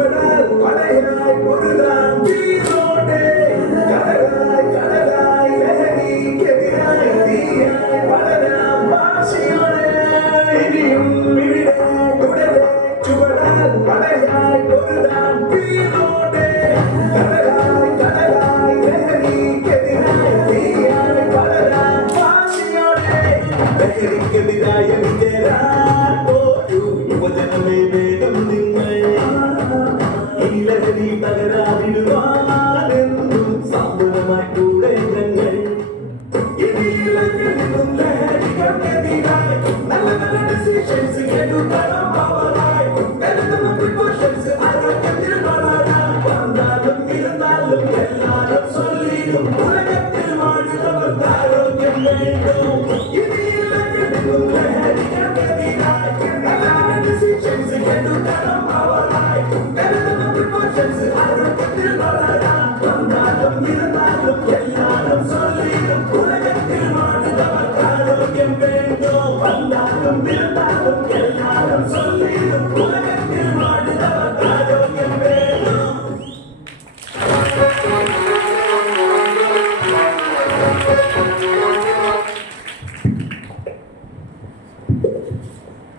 ചുവടാൽ പടയായി പൊരുതാൻ വീരോടെ കടലായി കടലായി ലഹരിക്കെതിരായി തീയായി വളരാം വാശിയോടെ ഇനിയും ഇവിടെ തുടരെ ചുവടാൽ പടയായി പൊരുതാൻ വീരോടെ കടലായി കടലായി ലഹരിക്കെതിരായി തീയായി വളരാം വാശിയോടെ ലഹരിക്കെതിരായ വിജയരാൻ പോരൂ യുവജനമേ വേഗം നിങ്ങൾ ഈ ലഹരി തകരാതിടുവാനെന്നും സാന്ത്വനമായി കൂടെ ഞങ്ങൾ ഇതിലും ലഹരികൾക്കെതിരായി നല്ല നല്ല ഡിസിഷൻസ് എടുക്കണം പവറായി കരുതുന്ന പ്രിക്കോഷൻസ് ആരോഗ്യത്തിൽ വളരാൻ വന്നാലും ഇരുന്നാലും എല്ലാരും ചൊല്ലിടും ഉലകത്തിൽ വാഴുന്നവർക്ക് ആരോഗ്യം വേണ്ടും ഇതിലും ലഹരികൾക്കെതിരായി നല്ല നല്ല ഡിസിഷൻസ് എടുക്കണം പവറായി കരുതുന്ന പ്രിക്കോഷൻസ് ആരോഗ്യത്തിൽ വളരാൻ വന്നാലും ഇരുന്നാലും എല്ലാരും ചൊല്ലിടും ഉലകത്തിൽ വാഴുന്നവർക്ക് ആരോഗ്യം വേണ്ടും വന്നാലും ഇരുന്നാലും എല്ലാരും ചൊല്ലിടും ഉലകത്തിൽ